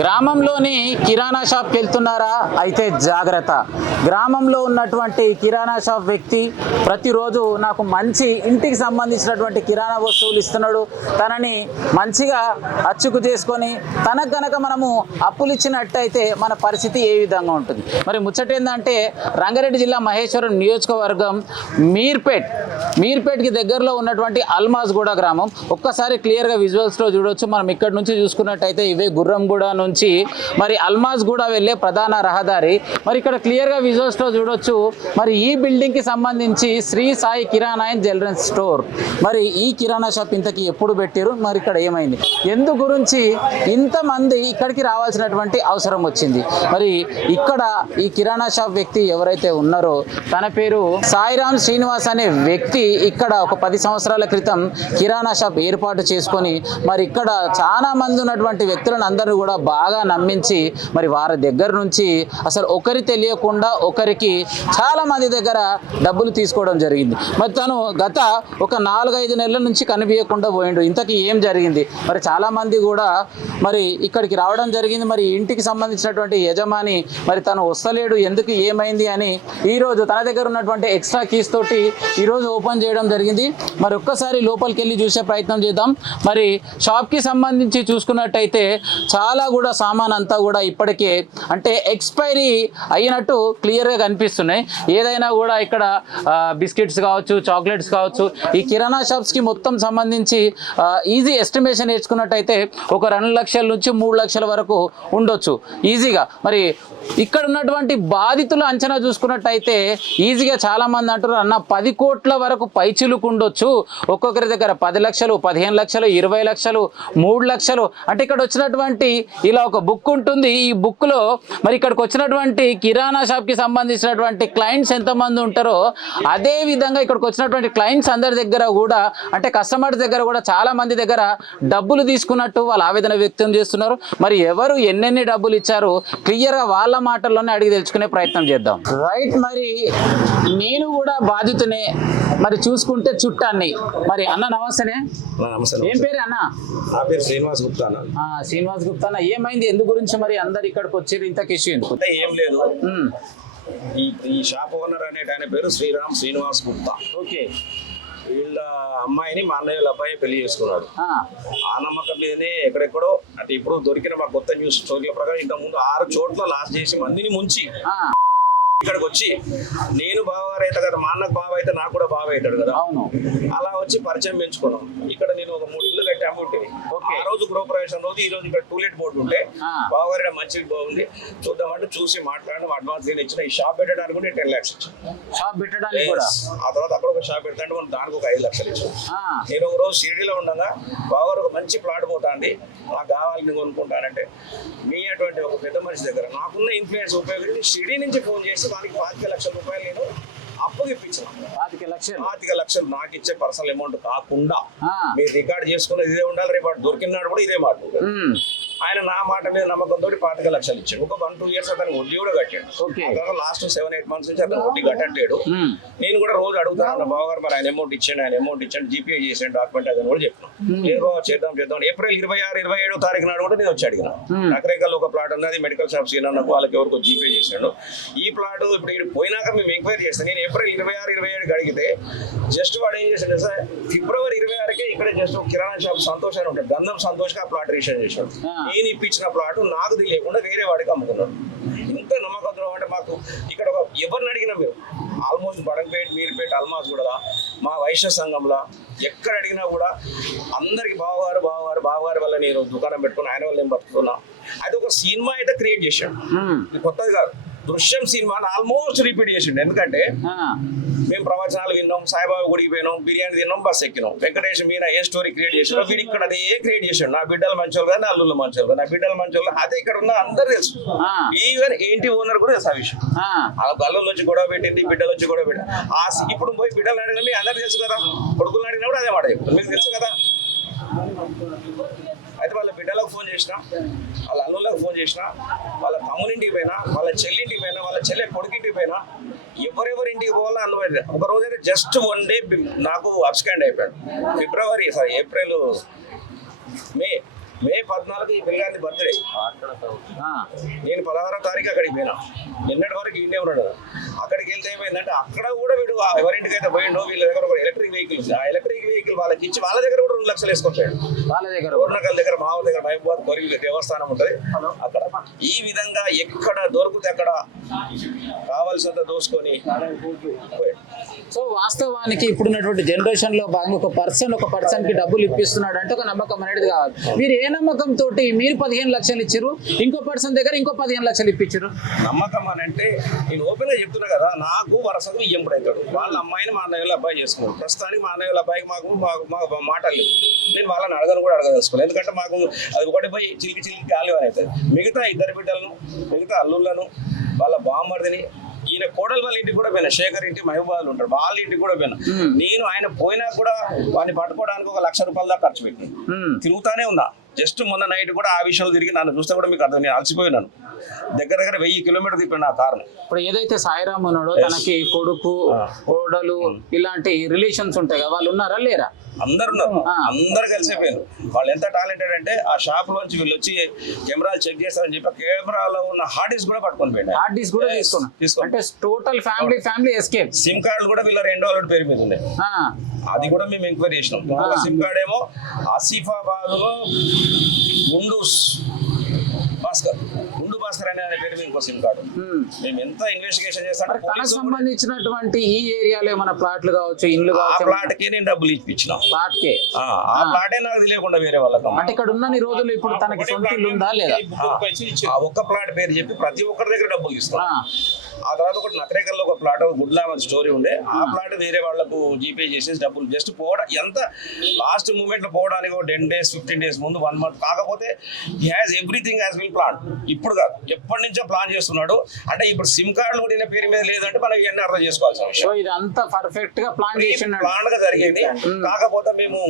గ్రామంలోని కిరాణా షాప్కి వెళ్తున్నారా? అయితే జాగ్రత్త. గ్రామంలో ఉన్నటువంటి కిరాణా షాప్ వ్యక్తి ప్రతిరోజు నాకు మంచి ఇంటికి సంబంధించినటువంటి కిరాణా వస్తువులు ఇస్తున్నాడు. తనని మంచిగా అచ్చుకు చేసుకొని తనకు గనక మనము అప్పులు ఇచ్చినట్టయితే మన పరిస్థితి ఏ విధంగా ఉంటుంది? మరి ముచ్చట ఏంటంటే రంగారెడ్డి జిల్లా మహేశ్వరం నియోజకవర్గం మీర్పేట్కి దగ్గరలో ఉన్నటువంటి అల్మాజ్గూడ గ్రామం. ఒక్కసారి క్లియర్గా విజువల్స్లో చూడవచ్చు. మనం ఇక్కడ నుంచి చూసుకున్నట్టయితే ఇవే గుర్రంగూడ నుంచి మరి అల్మాజ్గూడ వెళ్ళే ప్రధాన రహదారి. మరి ఇక్కడ క్లియర్గా విజువల్స్లో చూడొచ్చు. మరి ఈ బిల్డింగ్కి సంబంధించి శ్రీ సాయి కిరాణా అండ్ జనరల్ స్టోర్. మరి ఈ కిరాణా షాప్ ఇంతకీ ఎప్పుడు పెట్టారు? మరి ఇక్కడ ఏమైంది? ఎందు గురించి ఇంతమంది ఇక్కడికి రావాల్సినటువంటి అవసరం వచ్చింది? మరి ఇక్కడ ఈ కిరాణా షాప్ వ్యక్తి ఎవరైతే ఉన్నారో తన పేరు సాయిరామ్ శ్రీనివాస్ అనే వ్యక్తి ఇక్కడ ఒక 10 సంవత్సరాల క్రితం కిరాణా షాప్ ఏర్పాటు చేసుకొని మరి ఇక్కడ చాలా మంది ఉన్నటువంటి వ్యక్తులను అందరూ కూడా బాగా నమ్మించి మరి వారి దగ్గర నుంచి అసలు ఒకరి తెలియకుండా ఒకరికి చాలా మంది దగ్గర డబ్బులు తీసుకోవడం జరిగింది. మరి తను గత ఒక 4-5 నెలల నుంచి కనిపించకుండా పోయిండు. ఇంతకీ ఏం జరిగింది? మరి చాలా మంది కూడా మరి ఇక్కడికి రావడం జరిగింది. మరి ఇంటికి సంబంధించినటువంటి యజమాని మరి తను వస్తలేడు, ఎందుకు ఏమైంది అని ఈరోజు తన దగ్గర ఉన్నటువంటి ఎక్స్ట్రా కీస్ తోటి ఈరోజు ఓపెన్ చేయడం జరిగింది. మరి ఒక్కసారి లోపలికి వెళ్ళి చూసే ప్రయత్నం చేద్దాం. మరి షాప్కి సంబంధించి చూసుకున్నట్టయితే చాలా కూడా సామాన్ అంతా కూడా ఇప్పటికే అంటే ఎక్స్పైరీ అయినట్టు క్లియర్గా కనిపిస్తున్నాయి. ఏదైనా కూడా ఇక్కడ బిస్కెట్స్ కావచ్చు, చాక్లెట్స్ కావచ్చు, ఈ కిరాణా షాప్స్కి మొత్తం సంబంధించి ఈజీ ఎస్టిమేషన్ వేసుకున్నట్టయితే ఒక 2 లక్షల నుంచి 3 లక్షల వరకు ఉండొచ్చు ఈజీగా. మరి ఇక్కడ ఉన్నటువంటి బాధితుల అంచనా చూసుకున్నట్టయితే ఈజీగా చాలా మంది అంటారు అన్న 10 కోట్ల వరకు పైచిలుకు ఉండొచ్చు. ఒక్కొక్కరి దగ్గర 10 లక్షలు, 15 లక్షలు, 20 లక్షలు, 3 లక్షలు. అంటే ఇక్కడ వచ్చినటువంటి ఇలా ఒక బుక్ ఉంటుంది. ఈ బుక్లో మరి ఇక్కడికి వచ్చినటువంటి కిరాణా షాప్కి సంబంధించినటువంటి క్లయింట్స్ ఎంతమంది ఉంటారో అదే విధంగా ఇక్కడికి వచ్చినటువంటి క్లయింట్స్ అందరి దగ్గర కూడా అంటే కస్టమర్స్ దగ్గర కూడా చాలా మంది దగ్గర డబ్బులు తీసుకున్నట్టు వాళ్ళు ఆవేదన వ్యక్తం చేస్తున్నారు. మరి ఎవరు ఎన్నెన్ని డబ్బులు ఇచ్చారు క్లియర్గా వాళ్ళ మాటల్లోనే అడిగి తెలుసుకునే ప్రయత్నం చేద్దాం. రైట్, మరి నేను కూడా బాధితునే, మరి చూసుకుంటే చుట్టాన్ని. మరి అన్న నమస్తేనే. ఏం పేరు అన్న? నా పేరు శ్రీనివాస్ గుప్తా అన్న. శ్రీనివాస్ గుప్తా అన్న, ఏమైంది? ఎందు గురించి మరి అందరు ఇక్కడికి వచ్చారు? ఇంత కిష్యూ ఎందుకు? అంటే ఏం లేదు, ఈ షాప్ ఓనర్ అనేట ఆయన పేరు శ్రీరామ్ శ్రీనివాస్ గుప్తా. ఓకే. వీళ్ళ అమ్మాయిని మా అన్నయ్య వాళ్ళ అబ్బాయి పెళ్లి చేసుకున్నాడు. ఆ నమ్మకం మీదనే ఎక్కడెక్కడో అంటే ఇప్పుడు దొరికిన మా కొత్త న్యూస్ స్టోరీల ప్రకారం ఇంతకుముందు 6 చోట్ల లాస్ చేసి మందిని ముంచి ఇక్కడికి వచ్చి నేను బావగారు అవుతా కదా, మా అన్నకు బావ అయితే నాకు కూడా బావ అవుతాడు కదా, అలా వచ్చి పరిచయం పెంచుకున్నాం. ఇక్కడ నేను ఒక 3 ఇళ్ళు కట్టి అమ్ముంటేది. ఆ రోజు గృహప్రవేశం రోజు ఈ రోజు ఇక్కడ టూలెట్ బోర్డు ఉంటే బావగారు మంచిగా బాగుంది చూద్దామంటే చూసి మాట్లాడడం అడ్వాన్స్ నేను ఇచ్చిన. ఈ షాప్ పెట్టడానికి కూడా 10 lakhs ఇచ్చాను. షాప్ పెట్టడానికి కూడా ఆ తర్వాత అక్కడ ఒక షాప్ పెడతాంటే మనం దానికి ఒక 5 లక్షలు ఇచ్చాను. నేను ఒక రోజు షిరిడీలో ఉండగా బావగారు ఒక మంచి ప్లాట్ పోతాండి, నాకు కావాలి నేను కొనుక్కుంటానంటే మీ అటువంటి ఒక పెద్ద మనిషి దగ్గర నాకున్న ఇన్ఫ్లుయెన్స్ ఉపయోగించి షిరిడీ నుంచి ఫోన్ చేసి దానికి 25 లక్షల రూపాయలు నేను అప్పుకి ఇప్పించిన. 25 లక్షలు నాకు ఇచ్చే పర్సనల్ అమౌంట్ కాకుండా మీరు రికార్డ్ చేసుకున్నది ఇదే ఉండాలి, రేపు దొరికినాడు కూడా ఇదే మాట. ఆయన నా మాట మీద నమ్మకంతో 25 లక్షలు ఇచ్చాడు. ఒక 1-2 years అతను వడ్డీ కూడా కట్టాడు. లాస్ట్ 7-8 months నుంచి అతను వడ్డీ కట్టట్లేడు. నేను కూడా రోజు అడుగుతాను బావగారు మరి ఆయన అమౌంట్ ఇచ్చాడు జీపీఐ చేసాడు డాక్యుమెంట్ అదని కూడా చెప్పినాను. లేదు బాబు చేద్దాం. ఏప్రిల్ 26-27 తారీఖు నాడు కూడా నేను వచ్చి అడిగిన. రకరకాల ఒక ప్లాట్ ఉన్నది మెడికల్ షాప్స్ నాకు వాళ్ళకి ఎవరికి జీపే చేశాడు. ఈ ప్లాట్ ఇప్పుడు ఇక్కడ పోయినాక మేము ఎంక్వైరీ చేస్తాం. నేను ఏప్రిల్ 26-27 అడిగితే జస్ట్ వాడు ఏం చేశాడు సార్, ఫిబ్రవరి 26కే ఇక్కడ జస్ట్ కిరాణా షాప్ సంతోష్ అని ఉంటాడు, గంధం సంతోష్గా ఆ ప్లాట్ రిజిస్టర్ చేశాడు. నేను ఇప్పించిన ప్లాట్ నాకు తెలియకుండా వేరే వాడికి అమ్ముకున్నాడు. ఇంత నమ్మకంతో అంటే మాకు ఇక్కడ ఎవరిని అడిగినా మేము ఆల్మోస్ట్ బడంపేట, మీర్పేట, అల్మాజ్గూడ, మా వైశ్య సంఘంలో ఎక్కడ అడిగినా కూడా అందరికి బావగారు వల్ల నేను దుకాణం పెట్టుకుని ఆయన వల్ల నేను బతుకుతున్నా. అది ఒక సినిమా అయితే క్రియేట్ చేశాడు. కొత్తది కాదు, దృశ్యం సినిమాని ఆల్మోస్ట్ రిపీట్ చేసిండు. ఎందుకంటే మేము ప్రవచనాలు విన్నాం, సాయిబాబా గుడికి పోయినాం, బిర్యానీ తిన్నాం, బస్ ఎక్కినాం. వెంకటేష్ మీనా ఏ స్టోరీ క్రియేట్ చేసాడో వీడు ఇక్కడ అదే క్రియేట్ చేసాడు. నా బిడ్డలు మంచోళ్ళు కదా, నా అల్లుళ్ళు మంచోళ్ళు కదా, నా బిడ్డలు మంచోళ్ళు అదే ఇక్కడ ఉన్న అందరు తెలుసు. ఈవెన్ ఏంటి ఓనర్ కూడా తెలుసు ఆ విషయం. అల్లుళ్ళు వచ్చి గొడవ పెట్టింది, బిడ్డలు వచ్చి గొడవ పెట్టింది. ఇప్పుడు పోయి బిడ్డలు అడిగిన మీ అందరు తెలుసు కదా, కొడుకులు అడిగినా కూడా అదే మాట మీకు తెలుసు కదా. అయితే వాళ్ళ బిడ్డలకు ఫోన్ చేసిన, వాళ్ళ అల్లుళ్ళకి ఫోన్ చేసిన, వాళ్ళ తమ్మునింటికి పోయినా, వాళ్ళ చెల్లింటికి పోయినా, వాళ్ళ చెల్లె కొడుకింటికి పోయినా, ఎవరెవరి ఇంటికి పోవాలో అందులో ఒక రోజు అయితే జస్ట్ 1 day నాకు అబ్స్కాండ్ అయిపోయాడు. ఏప్రిల్, మే మే 14 ఈ పిల్లగాని బర్త్డే. ఆ, నేను 16వ తారీఖు అక్కడికి పోయినా. నిన్నటి వరకు ఇంటే ఉన్నాడు. అక్కడికి వెళ్తే ఏమైందంటే అక్కడ కూడా వీడు ఎవరింటికి అయితే పోయిండో వీళ్ళ దగ్గర ఒక ఎలక్ట్రిక్ వెహికల్స్, ఆ ఎలక్ట్రిక్ వెహికల్ వాళ్ళకి ఇచ్చి వాళ్ళ దగ్గర కూడా 2 లక్షలు వేసుకుంటాడు. వాళ్ళ దగ్గర పూర్ణకల్ దగ్గర మా ఊరి దగ్గర మహబూబాద్ కొరివి దేవస్థానం ఉంటుంది అక్కడ. ఈ విధంగా ఎక్కడ దొరికితే అక్కడ కావాల్సినంత దోసుకొని పోయాడు. సో వాస్తవానికి ఇప్పుడున్నటువంటి జనరేషన్ లో భాగంగా ఒక పర్సన్ కి డబ్బులు ఇప్పిస్తున్నాడు అంటే ఒక నమ్మకం అనేది కావాలి. మీరు ఏ నమ్మకం తోటి మీరు 15 లక్షలు ఇచ్చారు, ఇంకో పర్సన్ దగ్గర ఇంకో 15 లక్షలు ఇప్పించారు? నమ్మకం అని అంటే నేను ఓపెన్ గా చెప్తున్నా కదా, నాకు వరసగా ఇయ్యంపుడు అవుతాడు. వాళ్ళ అమ్మాయిని మా అన్నయ్య అబ్బాయి చేసుకున్నాడు. ప్రస్తుతానికి మా అన్నయ్య అబ్బాయికి మాకు మాటలు లేవు. నేను వాళ్ళని అడగదలుచుకోలేదు. ఎందుకంటే మాకు అది ఒకటి పోయి చిలికి గాలి అని అవుతుంది. మిగతా 2 బిడ్డలను, మిగతా అల్లుళ్ళను, వాళ్ళ బామ్మర్దిని, ఈయన కోడలు వాళ్ళ ఇంటికి కూడా పోయినా, శేఖర్ ఇంటి మహబూబాద్లో ఉంటాడు, వాళ్ళ ఇంటికి కూడా పోయినా. నేను ఆయన పోయినా కూడా వాడిని పట్టుకోవడానికి 1 లక్ష రూపాయల దాకా ఖర్చు పెట్టి తిరుగుతానే ఉన్నా. జస్ట్ మొన్న నైట్ కూడా ఆ విషయంలో తిరిగి నన్ను చూస్తే కూడా మీకు అర్థం, నేను అలసిపోయినాను. దగ్గర 1000 కిలోమీటర్ తిప్పాను నా కారుని. ఇప్పుడు ఏదైతే సాయిరామ్ ఉన్నాడో తనకి కొడుకు, కోడలు ఇలాంటి రిలేషన్స్ ఉంటాయి కదా, వాళ్ళు ఉన్నారా లేరా? అందరు ఉన్నారు, అందరు కలిసిపోయారు. వాళ్ళు ఎంత టాలెంటెడ్ అంటే ఆ షాప్ లోంచి వీళ్ళు వచ్చి కెమెరాలు చెక్ చేస్తారని చెప్పి కెమెరాలో ఉన్న హార్డ్ డిస్క్ కూడా పట్టుకొని పోయింది. హార్డ్ డిస్క్ కూడా తీసుకున్నా అంటే టోటల్ ఫ్యామిలీ ఎస్కేప్. సిమ్ కార్డులు కూడా వీళ్ళ 2 వాళ్ళ పేరు మీద ఉన్నాయి. అది కూడా మేము ఎంక్వైరీ చేసినాం. సిమ్ కార్డ్ ఏమో ఆసిఫాబాద్ లో గుండు భాస్కర్ అనే పేరు మీద ఇంకో సిమ్ కార్డు. మేము ఎంత ఇన్వెస్టిగేషన్ చేస్తాం. తనకు సంబంధించినటువంటి ఈ ఏరియాలో ఏమైనా ప్లాట్లు కావచ్చు, ఇండ్లు కావచ్చు, ఆ ప్లాట్ కి నేను డబ్బులు ఇప్పించిన. ప్లాట్కే ఆ ప్లాటే నాకు తెలియకుండా వేరే వాళ్ళకి. అంటే ఇక్కడ ఉన్న రోజులు ఇప్పుడు తనకి సొంత ఇల్లు ఉందా లేదా? ఆ ఒక్క ప్లాట్ పేరు చెప్పి ప్రతి ఒక్కరి దగ్గర డబ్బులు తీసుకున్నా. ఆ తర్వాత ఒకటి నకరేకల్లో ఒక ప్లాట్ గుడ్లా స్టోరీ ఉండే, ఆ ప్లాట్ వేరే వాళ్ళకు జీపే చేసేసి డబ్బులు జస్ట్ పోవడం, ఎంత లాస్ట్ మూమెంట్ లో పోవడానికి 10 days 15 days ముందు 1 month. కాకపోతే he has everything has been plan. ఇప్పుడు కాదు, ఎప్పటి నుంచో ప్లాన్ చేస్తున్నాడు. అంటే ఇప్పుడు సిమ్ కార్డులు కూడా పేరు మీద లేదంటే మనం ఇవన్నీ అర్థం చేసుకోవాల్సిన విషయం. ఇదంతా పర్ఫెక్ట్ గా ప్లాన్ గా జరిగింది. కాకపోతే మేము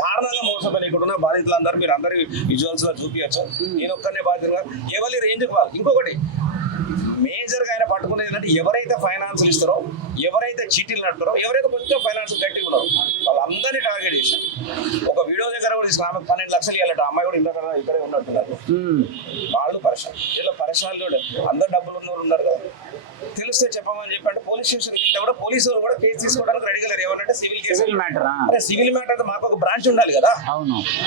దారుణంగా మోసపోయి ఇక్కడ ఉన్న బాధితులందరూ మీరు అందరి విజువల్స్ లో చూపించచ్చు. నేను ఒక్కనే బాధితులుగా ఎవరి రేంజ్ కావాలి. ఇంకొకటి మేజర్ గా ఆయన పట్టుకునేది ఏంటంటే ఎవరైతే ఫైనాన్సులు ఇస్తారో, ఎవరైతే చీటీలు నడుపుతారో, ఎవరైతే కొంచెం ఫైనాన్స్ గట్టిగా ఉన్నారో వాళ్ళందరినీ టార్గెట్ చేశారు. ఒక వీడియో దగ్గర కూడా తీసుకుని ఆమె 12 లక్షలు ఇవ్వాలట. అమ్మాయి కూడా ఇక్కడే ఉన్నట్టున్నారు. వాళ్ళు పరిశ్రమ ఇలా పరిశ్రమలు చూడ అందరు డబ్బులు ఉన్నవాళ్ళు ఉన్నారు కదా, తెలిస్తే చెప్పమని చెప్పంటే పోలీస్ స్టేషన్కి వెళ్తే కూడా పోలీసులు కూడా కేసు తీసుకోవడానికి రెడీగా లేరు. ఏమనంటే సివిల్ మ్యాటర్. అరే సివిల్ మ్యాటర్ అయితే మాకు ఒక బ్రాంచ్ ఉండాలి కదా,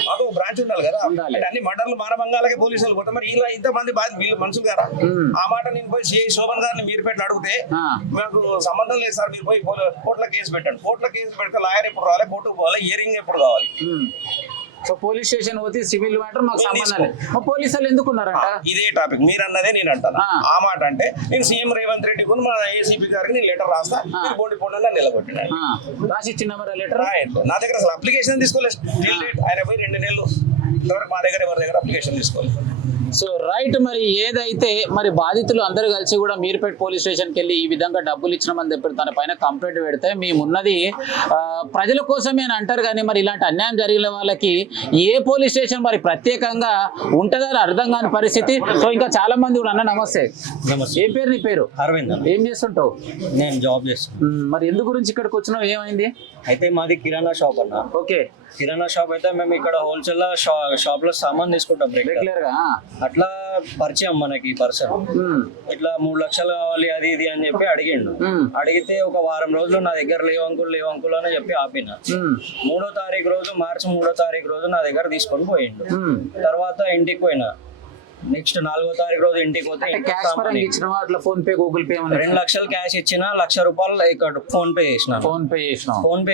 మాకు ఒక బ్రాంచ్ ఉండాలి కదా. అంటే అన్ని మర్డర్లు మానభంగాలకే పోలీసులు పోతే మరి ఇలా ఇంతమంది వీళ్ళు మనుషులు కదా. ఆ మాట నేను పోయి సిఐ శోభన్ గారిని మీరు పెట్టి అడిగితే మాకు సంబంధం లేదు సార్, మీరు పోయి కోర్టులో కేసు పెట్టండి. కోర్టులో కేసు పెడితే లాయర్ ఎప్పుడు రావాలి, కోర్టుకు పోవాలి, హియరింగ్ ఎప్పుడు కావాలి. సో పోలీస్ స్టేషన్ పోతే సివిల్ మ్యాటర్ మాకు సంబంధం లేదు. పోలీసులు ఎందుకున్నారంట? ఇదే టాపిక్ మీరు అన్నదే నేను అంటాను. ఆ మాట అంటే నేను సీఎం రేవంత్ రెడ్డి మా ఏసీపీ గారికి నేను లెటర్ రాస్తా, పోండి పోండి నిలబెట్టినాడు. రాసి ఇచ్చిన లెటర్ నా దగ్గర అసలు అప్లికేషన్ తీసుకోలేదు. ఆయన పోయి 2 నెలలు ఇంతవరకు మా దగ్గర ఎవరి దగ్గర అప్లికేషన్ తీసుకోలేదు. సో రైట్, మరి ఏదైతే మరి బాధితులు అందరూ కలిసి కూడా మీర్పేట్ పోలీస్ స్టేషన్కి వెళ్ళి ఈ విధంగా డబ్బులు ఇచ్చినామని చెప్పి తన పైన కంప్లైంట్ పెడితే మేమున్నది ప్రజల కోసమే అని అంటారు. కానీ మరి ఇలాంటి అన్యాయం జరిగిన వాళ్ళకి ఏ పోలీస్ స్టేషన్ మరి ప్రత్యేకంగా ఉంటుందని అర్థం కాని పరిస్థితి. సో ఇంకా చాలా మంది కూడా. అన్న నమస్తే. ఏం పేరు నీ పేరు? అరవింద్. ఏం చేస్తుంటావు? నేను జాబ్ చేస్తాను. మరి ఎందు గురించి ఇక్కడికి వచ్చినావు, ఏమైంది? అయితే మాది కిరాణా షాప్ అన్న. ఓకే, కిరాణా షాప్ అయితే మేము ఇక్కడ హోల్సేల్ షాప్ లో సామాన్ తీసుకుంటాం రెగ్యులర్ గా. అట్లా పరిచయం మనకి పర్సన్ ఇట్లా 3 లక్షలు కావాలి అది ఇది అని చెప్పి అడిగిండు. అడిగితే ఒక వారం రోజులు నా దగ్గర లేవు అంకుల్ అని చెప్పి ఆపిన. 3వ తారీఖు రోజు మార్చి 3వ తారీఖు రోజు నా దగ్గర తీసుకొని పోయిండు. తర్వాత ఇంటికి పోయినా. నెక్స్ట్ 4వ తారీఖు రోజు ఇంటికి పోతే ఫోన్ పే గూగుల్ పే 2 లక్షలు క్యాష్ ఇచ్చిన, 1 లక్ష రూపాయలు ఇక్కడ ఫోన్ పే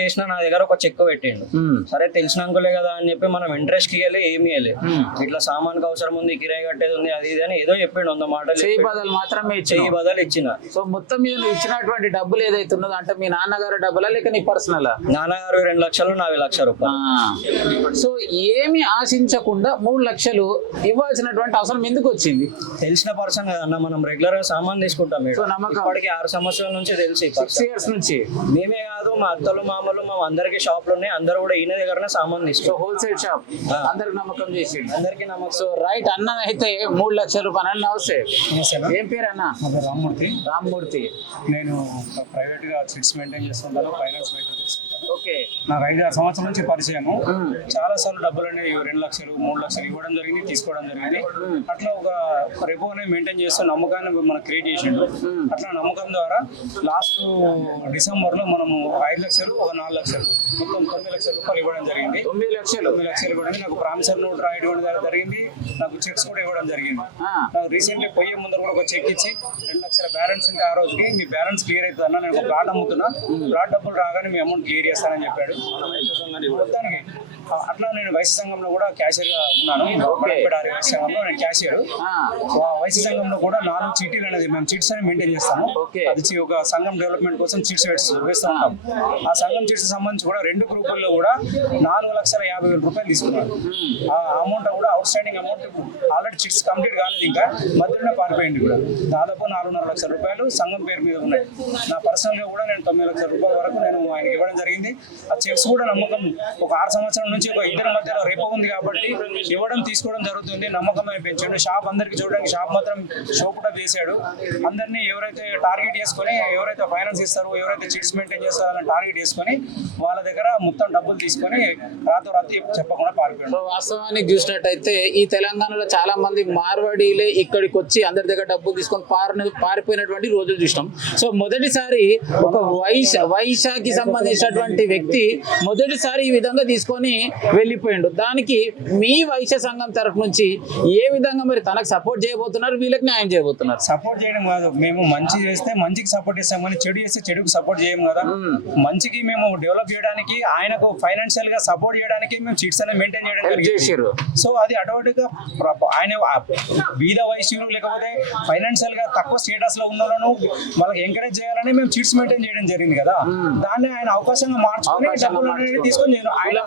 చేసిన నా దగ్గర ఒక చెక్ పెట్టిండు. సరే తెలిసిన అంకులే కదా అని చెప్పి మనం ఇంట్రెస్ట్ కి ఏమి ఇవ్వలేదు. ఇట్లా సామాన్కి అవసరం ఉంది, కిరాయి కట్టేది ఉంది, అది ఇది అని ఏదో చెప్పిండు. 100 మాటలు చెయ్యి బదులు ఇచ్చిన. సో మొత్తం మీద ఇచ్చినటువంటి డబ్బులు ఏదైతే ఉన్నదో అంటే మీ నాన్నగారు డబ్బులా లేక నీ పర్సనల్? నాన్నగారు 2 లక్షలు, నావి 1 లక్ష రూపాయలు. సో ఏమి ఆశించకుండా 3 లక్షలు ఇవ్వాల్సినటువంటి అవసరం ఎందుకు వచ్చింది? తెలిసిన పర్సన్ కదన్నా, మనం రెగ్యులర్ గా సామాన్ తీసుకుంటాం. ఇప్పటికి 6 సంవత్సరాల నుంచి తెలిసి 6 years నుంచి మేమే కాదు మా అత్తలు మామలు మా అందరికి షాపులు ఉన్నాయి. అందరూ కూడా ఈయన దగ్గరనే సామాన్ తీసుకుంటాం. హోల్సేల్ షాప్ అందరికి నమ్మకం చేసి అందరికి నమ్మకం. సో రైట్, అన్న అయితే 3 లక్షల రూపాయలు. అన్న నమస్తే. ఏం పేరు అన్న? రామ్మూర్తి. నేను ప్రైవేట్ గా చిట్స్ మెయింటైన్ చేస్తుంటాను, ఫైనాన్స్ మెయింటైన్ చేస్తుంటాను. ఓకే, నాకు 5-6 సంవత్సరాల నుంచి పరిచయము. చాలా సార్లు డబ్బులు అనేవి 2 లక్షలు 3 లక్షలు ఇవ్వడం జరిగింది, తీసుకోవడం జరిగింది. అట్లా ఒక రెపో అనేది మెయింటైన్ చేస్తూ నమ్మకాన్ని మనం క్రియేట్ చేసిండు. అట్లా నమ్మకం ద్వారా లాస్ట్ డిసెంబర్ లో మనము 5 లక్షలు ఒక 4 లక్షలు మొత్తం 9 లక్షల రూపాయలు ఇవ్వడం జరిగింది. 9 లక్షలు ఇవ్వడం, నాకు ప్రామిసర్ నోట్ రాయడం జరిగింది, నాకు చెక్స్ కూడా ఇవ్వడం జరిగింది. నాకు రీసెంట్లీ పోయే ముందర కూడా ఒక చెక్ ఇచ్చి 2 లక్షల బ్యాలెన్స్ ఉంటే ఆ రోజుకి మీ బ్యాలెన్స్ క్లియర్ అవుతుంది అన్న, నేను ఒక ప్లాట్ అమ్ముతున్నా, ప్లాట్ డబ్బులు రాగానే మీ అమౌంట్ క్లియర్ చేస్తానని చెప్పాడు. మొత్తానికి అట్లా నేను వైశ్య సంఘంలో కూడా క్యాషియర్ గా ఉన్నాను. వైశ్య సంఘంలో నేను క్యాషియర్. వైశ్య సంఘంలో కూడా 4 చీటీలు అనేది మేము చీట్స్ అని మెయింటైన్ చేస్తాము. అది ఒక సంఘం డెవలప్మెంట్ కోసం చీట్స్ వేస్తూ ఉంటాం. ఆ సంఘం చీట్స్ సంబంధించి కూడా 2 గ్రూపుల్లో కూడా 4,50,000 రూపాయలు తీసుకున్నాను. ఆ అమౌంట్ కూడా out standing amount already chits complete కాలేదు, ఇంకా మధ్యలోనే పారిపోయింది కూడా. దాదాపు 4.5 లక్షల రూపాయలు సంఘం పేరు మీద ఉన్నాయి. నా పర్సనల్ గా కూడా నేను 9 లక్షల రూపాయల వరకు నేను ఆయనకి ఇవ్వడం జరిగింది. ఆ చెక్స్ కూడా నమ్మకం ఒక 6 సంవత్సరాల నుంచి ఒక ఇద్దరి మధ్యలో రేపో ఉంది కాబట్టి ఇవ్వడం తీసుకోవడం జరుగుతుంది. నమ్మకం పెంచాడు. షాప్ అందరికి చూడడానికి షాప్ మాత్రం షోపుట వేసాడు. అందరినీ ఎవరైతే టార్గెట్ చేసుకొని, ఎవరైతే ఫైనాన్స్ ఇస్తారో, ఎవరైతే చిట్స్ మెయింటైన్ చేస్తారో అని టార్గెట్ చేసుకొని వాళ్ళ దగ్గర మొత్తం డబ్బులు తీసుకొని రాత్రి చెప్పకుండా పారిపోయాడు. వాస్తవానికి చూసినట్టయితే ఈ తెలంగాణలో చాలా మంది మార్వాడీలే ఇక్కడికి వచ్చి అందరి దగ్గర డబ్బులు తీసుకొని పారిపోయినటువంటి రోజులు చూసినాం. సో మొదటిసారి ఒక వైశాఖకి సంబంధించినటువంటి వ్యక్తి మొదటిసారి ఈ విధంగా తీసుకొని వెళ్ళిపోయిండు. దానికి మీ వైశ్య సంఘం తరఫు నుంచి ఏ విధంగా మరి తనకు సపోర్ట్ చేయబోతున్నారు, వీళ్ళకి న్యాయం చేయబోతున్నారు? సపోర్ట్ చేయడం కాదు, మేము మంచి చేస్తే మంచికి సపోర్ట్ చేస్తాం, కానీ చెడు చేస్తే చెడుకు సపోర్ట్ చేయము కదా. మంచికి మేము డెవలప్ చేయడానికి, ఆయనకు ఫైనాన్షియల్ గా సపోర్ట్ చేయడానికి మేము చిట్స్ అనేది మెయింటైన్ చేయడం చేశారు. సో అది అటువంటిగా ఆయన బీద వైశ్యులు లేకపోతే ఫైనాన్షియల్ గా తక్కువ స్టేటస్ లో ఉన్న వాళ్ళను వాళ్ళకి ఎంకరేజ్ చేయాలని మేము చిట్స్ మెయింటైన్ చేయడం జరిగింది కదా. దాన్ని ఆయన అవకాశంగా మార్చుకొని డబ్బులు అనేది తీసుకొని ఆయన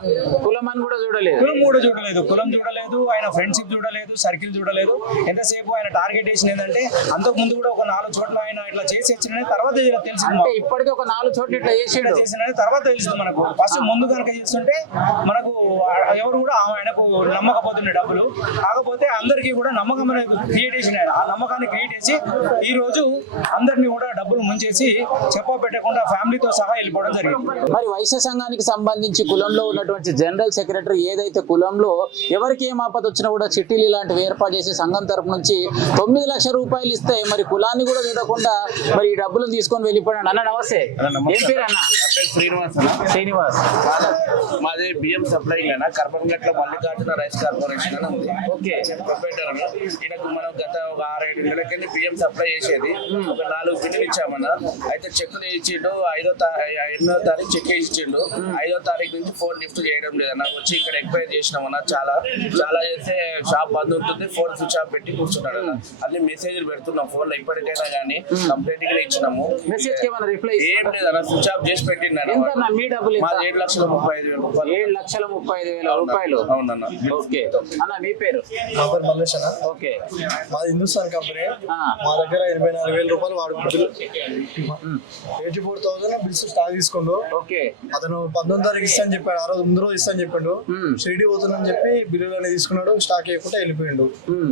కులం అని కూడా చూడలేదు, కులం చూడలేదు, ఆయన ఫ్రెండ్షిప్ చూడలేదు, సర్కిల్ చూడలేదు. ఎంతసేపు ఆయన టార్గెట్ చేసిన ఏంటంటే అంతకు ముందు కూడా ఒక 4 చోట్ల ఆయన ఇట్లా చేసి వచ్చిన తర్వాత తెలిసింది. ఇప్పటికీ ఒక 4 చోట్ల ఇట్లా చేసిన తర్వాత తెలుస్తుంది మనకు. ఫస్ట్ ముందు కనుక చేస్తుంటే మనకు ఎవరు కూడా ఆయనకు నమ్మకపోతుండే డబ్బులు. కాకపోతే అందరికీ కూడా నమ్మకం అనేది క్రియేట్ చేసిన ఆ నమ్మకాన్ని క్రియేట్ చేసి ఈ రోజు అందరినీ కూడా డబ్బులు ముంచేసి చెప్ప పెట్టకుండా ఫ్యామిలీతో సహా వెళ్ళిపోవడం జరిగింది. మరి వైశ్య సంఘానికి సంబంధించి కులంలో ఉన్నటువంటి జనరల్ సెక్రటరీ ఏదైతే కులంలో ఎవరికి ఏం ఆపద వచ్చినా కూడా చిట్టీలు ఇలాంటివి ఏర్పాటు చేసి సంఘం తరపు నుంచి 9 లక్షల రూపాయలు ఇస్తే మరి కులాన్ని కూడా చూడకుండా మరి ఈ డబ్బులు తీసుకొని వెళ్ళిపోయాడు. అన్న నమస్తే, ఏం పేరు అన్న? శ్రీనివాస్. మాది బియ్యం సప్లై అయినా కర్పంగట్ల మల్లికార్జున రైస్ కార్పొరేషన్ అని ఉంది. ఓకే, ఈయనకు మనం గత ఒక 6-7 నెలలకెళ్ళి బియ్యం సప్లై చేసేది. ఒక 4 బిల్లులు ఇచ్చామన్నా. అయితే చెక్కులు ఇచ్చిండు. 8వ తారీఖు చెక్ ఇచ్చిండు. 5వ తారీఖు నుంచి ఫోన్ లిఫ్ట్ చేయడం లేదన్నా. వచ్చి ఇక్కడ ఎంక్వైరీ చేసినామన్నా. చాలా చేస్తే షాప్ బంద్ ఉంటుంది, ఫోన్ స్విచ్ ఆఫ్ పెట్టి కూర్చున్నాడు అన్న. అన్ని మెసేజ్లు పెడుతున్నాం ఫోన్ లో. ఇప్పటికైనా కానీ కంప్లైంట్ గా ఇచ్చినాము. ఏం లేదన్నా, స్విచ్ ఆఫ్ చేసి పెట్టిండు. మీ డబ్బులు 7,35,000 రూపాయలు. 7,35,000 రూపాయలు. అవునన్నా. ఓకే అన్న, మీ పేరు? నా పేరు మల్లేష్ అన్న. ఓకే, మాది హిందుస్థాన్ కంపెనీ. మా దగ్గర 24,000 రూపాయలు వాడుకుంటారు. 84,000 బిల్స్ స్టాక్ తీసుకుండు. ఓకే, అతను 19వ తారీఖు ఇస్తా అని చెప్పాడు. ఆ రోజు ముందు రోజు ఇస్తా అని చెప్పిండు. షిరిడి పోతుందని చెప్పి బిల్లులు అనేది తీసుకున్నాడు. స్టాక్ వేయకుండా వెళ్ళిపోయిండు.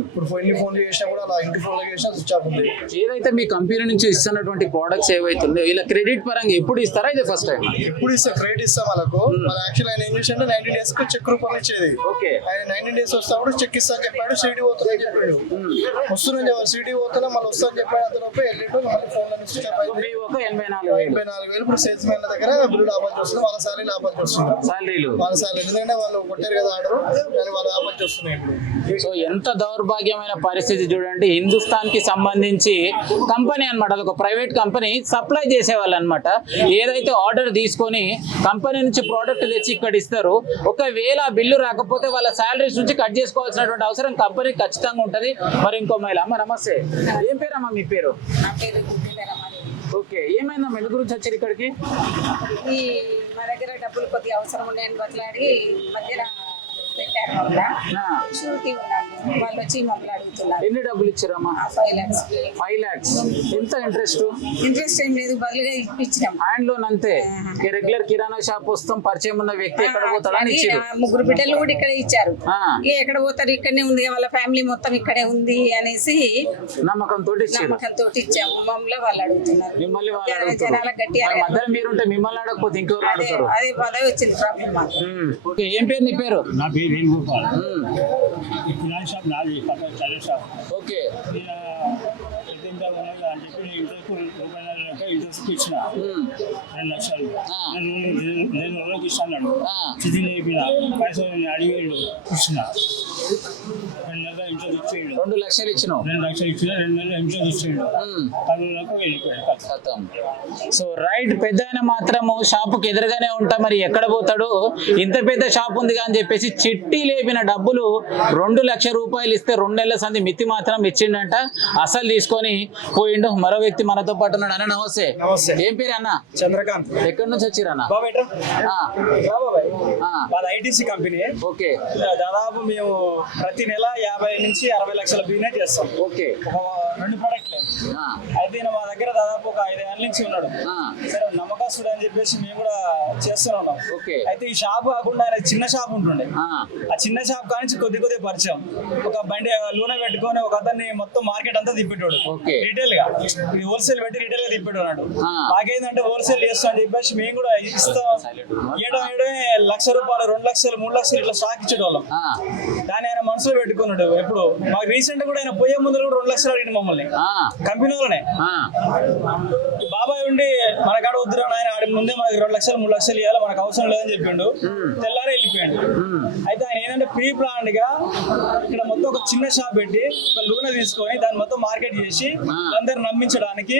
ఇప్పుడు ఎన్ని ఫోన్లు చేసినా కూడా అలా ఇంటి ఫోన్లు చేసినా స్విచ్ ఆఫ్ ఉంది. ఏదైతే మీ కంపెనీ నుంచి ఇస్తున్నటువంటి ప్రోడక్ట్స్ ఏవైతే ఉన్నాయో ఇలా క్రెడిట్ పరంగా ఎప్పుడు ఇస్తారా? ఇది ఫస్ట్ టైం? ఎప్పుడు ఇస్తా క్రెడిట్ ఇస్తాం వాళ్ళకు. వాళ్ళ యాక్చువల్ ఆయన ఏం చేసిండే 90 days కు చెక్ రూపంలో ఇచ్చేది. ఓకే, ఆయన 90 days వస్తాడు చెక్ ఇస్తా అని చెప్పాడు. షిరిడి పోతుందని చెప్పాడు. వస్తున్నాను చెప్పాడు. షిరిడి పోతున్నా మళ్ళీ వస్తా అని చెప్పాడు. అంతలోపు వెళ్ళిండు. మళ్ళీ ఫోన్ స్విచ్ ఆఫ్ అయింది. 84,000 ఇప్పుడు సేల్స్ మ్యాన్ దగ్గర బిల్లు ఆపాల్సి వస్తుంది. వాళ్ళ సాలరీ ఆపాల్సి వస్తుంది. వాళ్ళ సాలరీ ఎందుకంటే వాళ్ళు కొట్టారు కదా ఆర్డర్, కానీ వాళ్ళు ఆపాల్సి వస్తున్నాయి ఇప్పుడు. సో ఎంత దౌర్భాగ్యమైన పరిస్థితి చూడండి. హిందుస్థాన్ కి సంబంధించి కంపెనీ అన్నమాట, ఒక ప్రైవేట్ కంపెనీ సప్లై చేసేవాళ్ళు అనమాట. ఏదైతే ఆర్డర్ తీసుకొని కంపెనీ నుంచి ప్రోడక్ట్ తెచ్చి ఇక్కడ ఇస్తారు. ఒకవేళ బిల్లు రాకపోతే వాళ్ళ శాలరీస్ నుంచి కట్ చేసుకోవాల్సినటువంటి అవసరం కంపెనీ ఖచ్చితంగా ఉంటుంది. మరి ఇంకో మహిళ. అమ్మ నమస్తే, ఏం పేరమ్మా మీ పేరు? ఓకే, ఏమైందమ్మా, ఎందు గురించి వచ్చారు ఇక్కడికి? మా దగ్గర డబ్బులు కొద్దిగా అవసరం ఉన్నాయని బట్లాడి మధ్యన పెట్టారు మమ్మల్ని షూరిటీ ఉన్నాము వాళ్ళు వచ్చి మమ్మల్ని అడుగుతున్నారు ఎన్ని డబ్బులు ఇచ్చారమ్మా? 5 lakhs 5 lakhs. ఎంత ఇంట్రెస్ట్? ఇంట్రెస్ట్ ఏం లేదు బదులుగా ఇప్పించినాం హ్యాండ్ లోన్ అంతే. రెగ్యులర్ కిరాణా షాప్ వస్తాం పరిచయం ఉన్న వ్యక్తి ఎక్కడ పోతాడని ఇచ్చారు. 3 బిడ్డలు కూడా ఇక్కడే ఇచ్చారు. ఇక ఎక్కడ పోతారు ఇక్కడనే ఉంది వాళ్ళ ఫ్యామిలీ మొత్తం ఇక్కడే ఉంది అనేసి నమ్మకంతో ఇచ్చారు. నమ్మకంతో ఇచ్చాము. మమ్మల్ని వాళ్ళు అడుగుతున్నారు. మిమ్మల్ని వాళ్ళు అడుగుతారు. జనాల గట్టి మరి మధ్యలో మీరుంటే మిమ్మల్ని అడగకపోతే ఇంకెవరు అడుగుతారు? అదే పదవి వచ్చింది ప్రాబ్లం మాకు. ఓకే, ఏం పేరు నీ పేరు? నా పేరు వేణుగోపాల్. ఈ కిరాణా షాప్ నాది, పక్కన చల్లే షాప్. ఓకే, నేను పెద్ద ఉన్నది అని చెప్పి నేను ఇంట్రెస్ట్ ఇచ్చిన 2 లక్షలు. నేను రోజుకి ఇస్తాను చిది లేపిన పైసలు నేను అడిగేళ్ళు ఇచ్చిన 2 నెలలు ఇంట్రెస్ట్ ఇచ్చేయండు. 2 లక్షలు ఇచ్చినావు. 2 లక్షలు ఇచ్చిన 2 నెలలు ఇంట్రెస్ట్ ఇచ్చేయండు. 10 నెలలకు వెళ్ళిపోయాడు. సో రైట్, పెద్ద ఆయన మాత్రము షాపుకి ఎదురుగానే ఉంటా, మరి ఎక్కడ పోతాడు? ఇంత పెద్ద షాప్ ఉంది అని చెప్పేసి చిట్టి లేపిన డబ్బులు 2 లక్షల రూపాయలు ఇస్తే 2 నెలల సంది మిత్తి మాత్రం ఇచ్చిండంట. అసలు తీసుకొని పోయిండు. మరో వ్యక్తి మనతో పాటు ఉన్నాడు. అన్న నమస్తే. నమస్తే. ఏం పేరు అన్న? చంద్రకాంత్. ఎక్కడి నుంచి వచ్చిరన్న? మాది ఐటీసీ కంపెనీ. ఓకే, దాదాపు మేము ప్రతి నెల 50 నుంచి 60 లక్షల బిజినెస్ చేస్తాం. ఓకే, 2 ప్రొడక్ట్లు. అయితే ఈయన మా దగ్గర దాదాపు ఒక 5 ఏళ్ళ నుంచి ఉన్నాడు. సరే నమ్మకస్తుడు అని చెప్పేసి మేము కూడా చేస్తూనే ఉన్నాం. ఓకే. అయితే ఈ షాప్ కాకుండా ఆయన చిన్న షాప్ ఉంటుండే. ఆ చిన్న షాప్ కానించి కొద్ది పరిచయం. ఒక బండి లూన పెట్టుకొని ఒక అతన్ని మొత్తం మార్కెట్ అంతా తిప్పెట్టాడు. రిటైల్ గా హోల్సేల్ పెట్టి రిటైల్ గా తిప్పెట్టాడు. మాకేందంటే హోల్సేల్ చేస్తాం అని చెప్పేసి మేము కూడా ఇస్తాం. ఏడే 1 లక్ష రూపాయలు, 2 లక్షలు, 3 లక్షలు ఇట్లా స్టాక్ ఇచ్చేటోళ్ళం. దాన్ని ఆయన మనసులో పెట్టుకున్నాడు. ఎప్పుడు మాకు రీసెంట్ కూడా ఆయన పోయే ముందు కూడా 2 లక్షలు అడిగిన మమ్మల్ని కంపెనీ వాళ్ళనే. బాబాయ్ ఉండి మన కాడ వద్దురా ఆయన ఆడి ముందే మనకి 2 లక్షలు 3 లక్షలు ఇవ్వాలి, మనకు అవసరం లేదని చెప్పిండు. తెల్లారే వెళ్ళిపోయాడు. అయితే ఆయన ఏంటంటే ప్రీ ప్లాన్ గా ఇక్కడ మొత్తం ఒక చిన్న షాప్ పెట్టి ఒక లూన తీసుకొని దాన్ని మొత్తం మార్కెట్ చేసి అందరు నమ్మించడానికి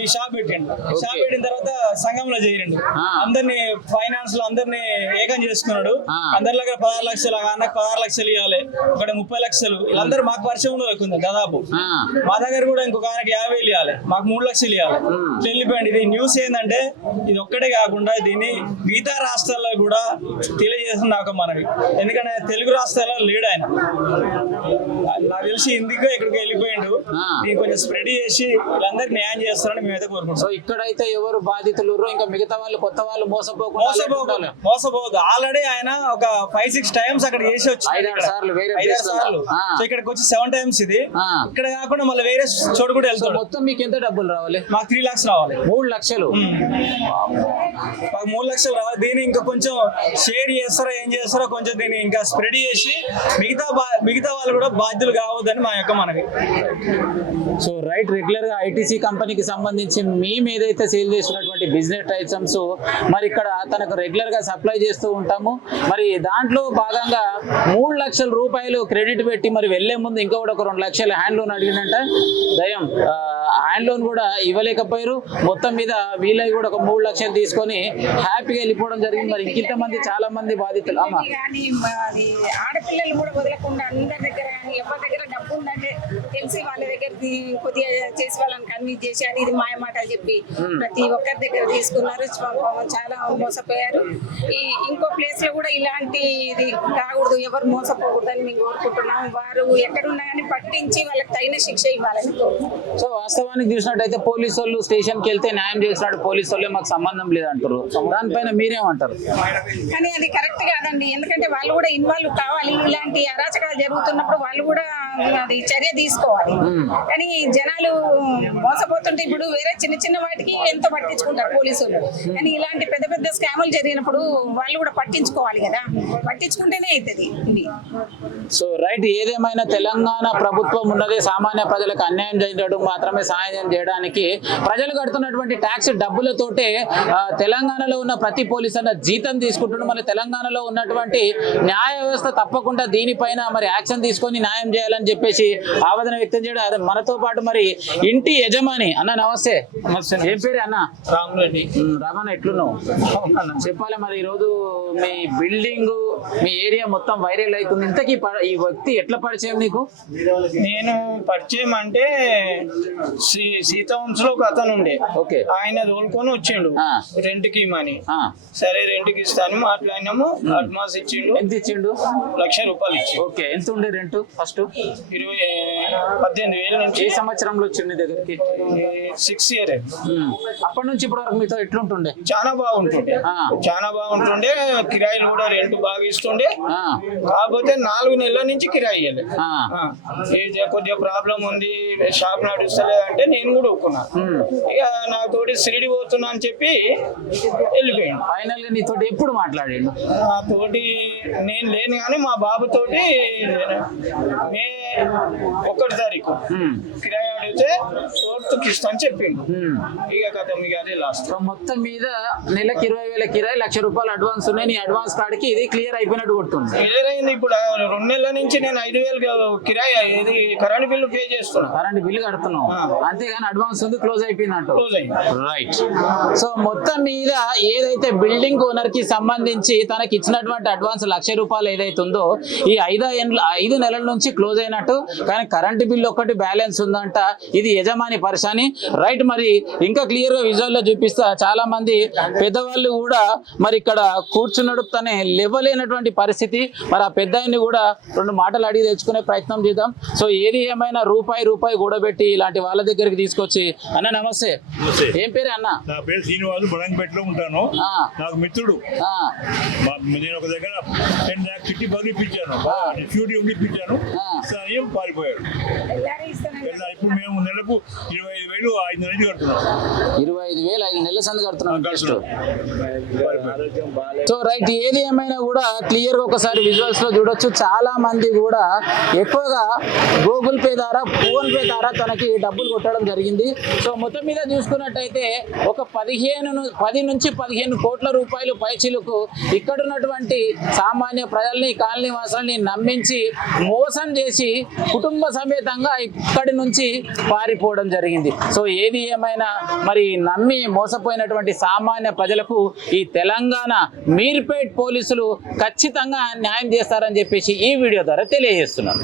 ఈ షాప్ పెట్టిండు. షాప్ పెట్టిన తర్వాత సంఘంలో చేరిండు. అందరినీ ఫైనాన్స్ లో అందరినీ ఏకం చేసుకున్నాడు. అందరి దగ్గర 16 లక్షలు, అన్నకు 16 లక్షలు ఇవ్వాలి, ఒకటి 30 లక్షలు. వీళ్ళందరూ మాకు పరిచయం ఉంది దాదాపు. మా దగ్గర కూడా ఇంకొక ఆయనకి 50,000 ఇవ్వాలి, మాకు 3 లక్షలు ఇవ్వాలి. వెళ్ళిపోయింది. ఇది న్యూస్ ఏంటంటే ఇది ఒక్కటే కాకుండా దీన్ని మిగతా రాష్ట్రాల్లో కూడా తెలియజేస్తున్న ఒక మనవి. ఎందుకంటే తెలుగు రాష్ట్రాల్లో లేడు ఆయన. నాకు తెలిసి హిందీగా ఎక్కడికి వెళ్ళిపోయిండు. దీన్ని కొంచెం స్ప్రెడ్ చేసి వీళ్ళందరికీ న్యాయం చేస్తారని మేమైతే కోరుకుంటాం. సో ఇక్కడైతే ఎవరు బాధితులు ఇంకా మిగతా వాళ్ళు కొత్త వాళ్ళు మోసపోదు. ఆల్రెడీ ఆయన ఒక 5-6 టైమ్స్ అక్కడ చేసి వచ్చి 5-6 సార్లు సో ఇక్కడికి వచ్చి 7 టైమ్స్ ఇది. ఇక్కడ కాకుండా మళ్ళీ వేరే చోటు కూడా వెళ్తాడు. మొత్తం మీకు ఎంత డబ్బులు రావాలి? మాకు 3 lakhs రావాలి. 3 లక్షలు. మాకు 3 లక్షలు రావాలి. దీన్ని ఇంకా కొంచెం షేర్ చేస్తారో ఏం చేస్తారో కొంచెం దీన్ని ఇంకా స్ప్రెడ్ చేసి మిగతా వాళ్ళు కూడా బాధ్యులు కావద్దని మా యొక్క మనవి. సో రైట్, రెగ్యులర్ గా ఐటీసీ కంపెనీకి సంబంధించి మేము ఏదైతే సేల్ చేస్తున్నటువంటి బిజినెస్ ఐటమ్స్ మరి ఇక్కడ తనకు రెగ్యులర్ గా సప్లై చేస్తూ ఉంటాము. మరి దాంట్లో భాగంగా 3 లక్షల రూపాయలు క్రెడిట్ పెట్టి మరి వెళ్లే ముందు ఇంకా కూడా ఒక 2 లక్షల హ్యాండ్ లోన్ అడిగినంట. దయం హ్యాండ్ లోన్ కూడా ఇవ్వలేకపోయారు. మొత్తం మీద వీళ్ళకి కూడా ఒక 3 లక్షలు తీసుకొని హ్యాపీగా వెళ్ళిపోవడం జరిగింది. మరి ఇంకింత మంది చాలా మంది బాధితులు. అమ్మా, ఆడపిల్లలు కూడా వదలకుండా అందరి దగ్గర ఎవరి దగ్గర డబ్బు ఉందంటే తెలిసి వాళ్ళ దగ్గర కొద్దిగా చేసి వాళ్ళని కన్విన్స్ చేసి అది ఇది మాయ మాటలు చెప్పి ప్రతి ఒక్కరి దగ్గర తీసుకున్నారు. చాలా మోసపోయారు. ఇంకో ప్లేస్ లో కూడా ఇలాంటి ఇది కాకూడదు, ఎవరు మోసపోకూడదని మేము కోరుకుంటున్నాం. వారు ఎక్కడున్నా కానీ పట్టించి వాళ్ళకి తగిన శిక్ష ఇవ్వాలని కోరుకుంటున్నాం. సో వాస్తవానికి చూసినట్టయితే పోలీసు వాళ్ళు స్టేషన్కి వెళ్తే న్యాయం చేసినట్టు పోలీసు వాళ్ళే మాకు సంబంధం లేదంటారు. దానిపైన మీరేమంటారు? కానీ అది కరెక్ట్ కాదండి. ఎందుకంటే వాళ్ళు కూడా ఇన్వాల్వ్ కావాలి. ఇలాంటి అరాచకాలు జరుగుతున్నప్పుడు వాళ్ళు కూడా అది చర్య తీసుకోవాలి. కానీ జనాలు మోసపోతుంటే ఇప్పుడు వేరే చిన్న వాటికి ఎంతో పట్టించుకుంటారు పోలీసులు. కానీ ఇలాంటి పెద్ద పెద్ద స్కాములు జరిగినప్పుడు వాళ్ళు కూడా పట్టించుకోవాలి కదా. పట్టించుకుంటేనే అవుతుంది ఇది. సో రైట్, ఏదేమైనా తెలంగాణ ప్రభుత్వం ఉన్నదే సామాన్య ప్రజలకు అన్యాయం చేయడం మాత్రమే సహాయం చేయడానికి. ప్రజలు కడుతున్నటువంటి ట్యాక్స్ డబ్బులతోటే తెలంగాణలో ఉన్న ప్రతి పోలీస్ అన్న జీతం తీసుకుంటున్నాడు. మన తెలంగాణలో ఉన్నటువంటి న్యాయ వ్యవస్థ తప్పకుండా దీనిపైన మరి యాక్షన్ తీసుకొని న్యాయం చేయాలని చెప్పేసి ఆవేదన వ్యక్తం చేయడం. అదే మనతో పాటు మరి ఇంటి యజమాని అన్న, నమస్తే. ఏం పేరు అన్న? రామరెడ్డి. రామన్న, ఎట్లున్నావు? చెప్పాలి మరి, ఈరోజు మీ బిల్డింగ్, మీ ఏరియా మొత్తం వైరల్ అవుతుంది. ఇంతకీ ఈ వ్యక్తి ఎట్లా పరిచయం నీకు? నేను పరిచయం అంటే సీతావంశంలో ఒక అతను ఉండే, ఓకే, ఆయన తోలుకొని వచ్చిండు రెంట్ కి మనీ. ఆ. సరే రెంట్ కి ఇస్తాను మాట్లాడినాము, అడ్వాన్స్ ఇచ్చిండు. ఎంత ఇచ్చిండు? ₹1,00,000 ఇచ్చి. ఓకే, ఎంత ఉండే రెంట్ ఫస్ట్? 18,000 నుంచి. ఏ సంవత్సరంలో వచ్చింది దగ్గరికి? 6 years. అప్పటి నుంచి ఇప్పటి వరకు మీతో ఎట్లుంటుండే? చాలా బాగుంటుండే, చాలా బాగుంటుండే. కిరాయిలు కూడా రెంట్ బాగా ఇస్తుండే. కాకపోతే 4 నెలల నుంచి కిరాయి ఇవ్వలేదు. కొద్దిగా ప్రాబ్లం ఉంది, షాప్ నడుస్తలేదు అంటే నేను కూడా ఒప్పుకున్నా. ఇక నాతోటి షిరిడి పోతున్నా అని చెప్పి వెళ్ళిపోయాడు. ఫైనల్ గా నీతోటి ఎప్పుడు మాట్లాడాడు? నాతోటి నేను లేను కానీ మా బాబు తోటి మే 1 తారీఖు కిరాయి అడిగితే 4th ఇస్తా అని చెప్పిండు. ఇక కథ మీకు అదే లాస్ట్. మొత్తం మీద నెలకి 20,000 కిరాయి, ₹1,00,000 అడ్వాన్స్ ఉన్నాయి. నీ అడ్వాన్స్ కార్డుకి ఇది క్లియర్ అయిపోయినట్టు కొడుతుంది. క్లియర్ అయింది. ఇప్పుడు 2 నెలల నుంచి నేను 5,000 కిరాయి ఇది కరెంట్ బిల్లు పే చేస్తున్నా. కరెంట్ బిల్లు కడుతున్నావు, అంతేగాని అడ్వాన్స్ ఉంది, క్లోజ్ అయిపోయిందంట. క్లోజ్ అయింది. రైట్. సో మొత్తం మీద ఏదైతే బిల్డింగ్ ఓనర్ కి సంబంధించి తనకి ఇచ్చినటువంటి అడ్వాన్స్ ₹1,00,000 ఏదైతే ఉందో, ఈ 5 నెలల నుంచి క్లోజ్ అయినట్టు, కానీ కరెంట్ బిల్ ఒక్కటి బ్యాలెన్స్ ఉందంట. ఇది యజమాని పరిశాని. రైట్. మరి ఇంకా క్లియర్ గా విజువల్ లో చూపిస్తా. చాలా మంది పెద్దవాళ్ళు కూడా మరి ఇక్కడ కూర్చున్నడుతోనే లేవలేనటువంటి పరిస్థితి. మరి ఆ పెద్ద కూడా 2 మాటలు అడిగి తెచ్చుకునే ప్రయత్నం చేద్దాం. సో ఏది ఏమైనా రూపాయి కూడబెట్టి ఇలాంటి వాళ్ళ దగ్గరికి తీసుకొచ్చి, అన్న నమస్తే, ఏం పేరు అన్న? నా పేరు శ్రీనివాసు, బడంగపేటలో ఉంటాను. నాకు మిత్రుడు, నేను ఒక దగ్గర 10 lakhs చిట్టి బదిలిపించాను, డ్యూటీ ఉండిపించాను, పారిపోయాడు. ఇప్పుడు మేము నెలకు 25,000 5 నెలలు కడుతున్నాం. 25,000 5 నెలల సంది కడుతున్నాం. So right. ఏది ఏమైనా కూడా క్లియర్ గా ఒకసారి విజువల్స్ లో చూడొచ్చు. చాలా మంది కూడా ఎక్కువగా గూగుల్ పే ద్వారా, ఫోన్ పే ద్వారా తనకి డబ్బులు కొట్టడం జరిగింది. సో మొత్తం మీద చూసుకున్నట్టయితే ఒక 10 నుంచి 15 కోట్ల రూపాయలు పైచిలకు ఇక్కడ ఉన్నటువంటి సామాన్య ప్రజల్ని, కాలనీ వాసులని నమ్మించి మోసం చేసి కుటుంబ సమేతంగా ఇక్కడి నుంచి పారిపోవడం జరిగింది. సో ఏది ఏమైనా మరి నమ్మి మోసపోయినటువంటి సామాన్య ప్రజలకు ఈ తెలంగాణ మీర్పేట్ పోలీసులు ఖచ్చితంగా న్యాయం చేస్తారని చెప్పేసి ఈ వీడియో ద్వారా తెలియజేస్తున్నాను.